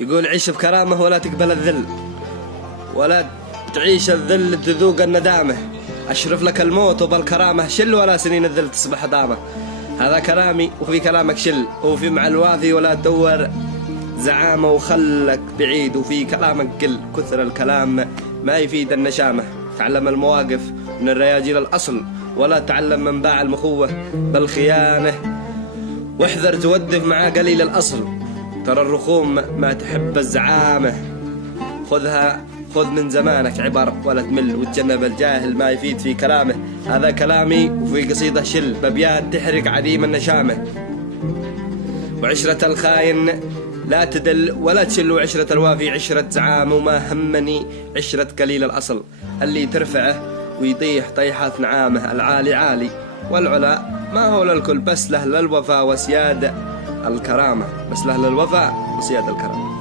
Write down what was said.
يقول عيش بكرامة ولا تقبل الذل، ولا تعيش الذل تذوق الندامة. أشرف لك الموت وبالكرامة شل، ولا سنين الذل تصبح دامة. هذا كلامي وفي كلامك شل، وفي مع الوافي ولا تدور زعامة، وخلك بعيد وفي كلامك قل. كثر الكلام ما يفيد النشامة. تعلم المواقف من الرياجيل الأصل، ولا تعلم من باع المخوة بالخيانة. واحذر تودف معاه قليل الأصل، ترى الرخوم ما تحب الزعامة. خذ من زمانك عبر ولا تمل، وتجنب الجاهل ما يفيد في كلامه. هذا كلامي وفي قصيدة شل، بأبيات تحرق عديم النشامة. وعشرة الخاين لا تدل ولا تشل، وعشرة الوافي عشرة زعام. وما همني عشرة قليل الأصل، اللي ترفعه ويطيح طيحة نعامه. العالي عالي والعلا ما هو للكل، بس له للوفاء وسيادة الكرامة. بس له للوفاء وسيادة الكرامة.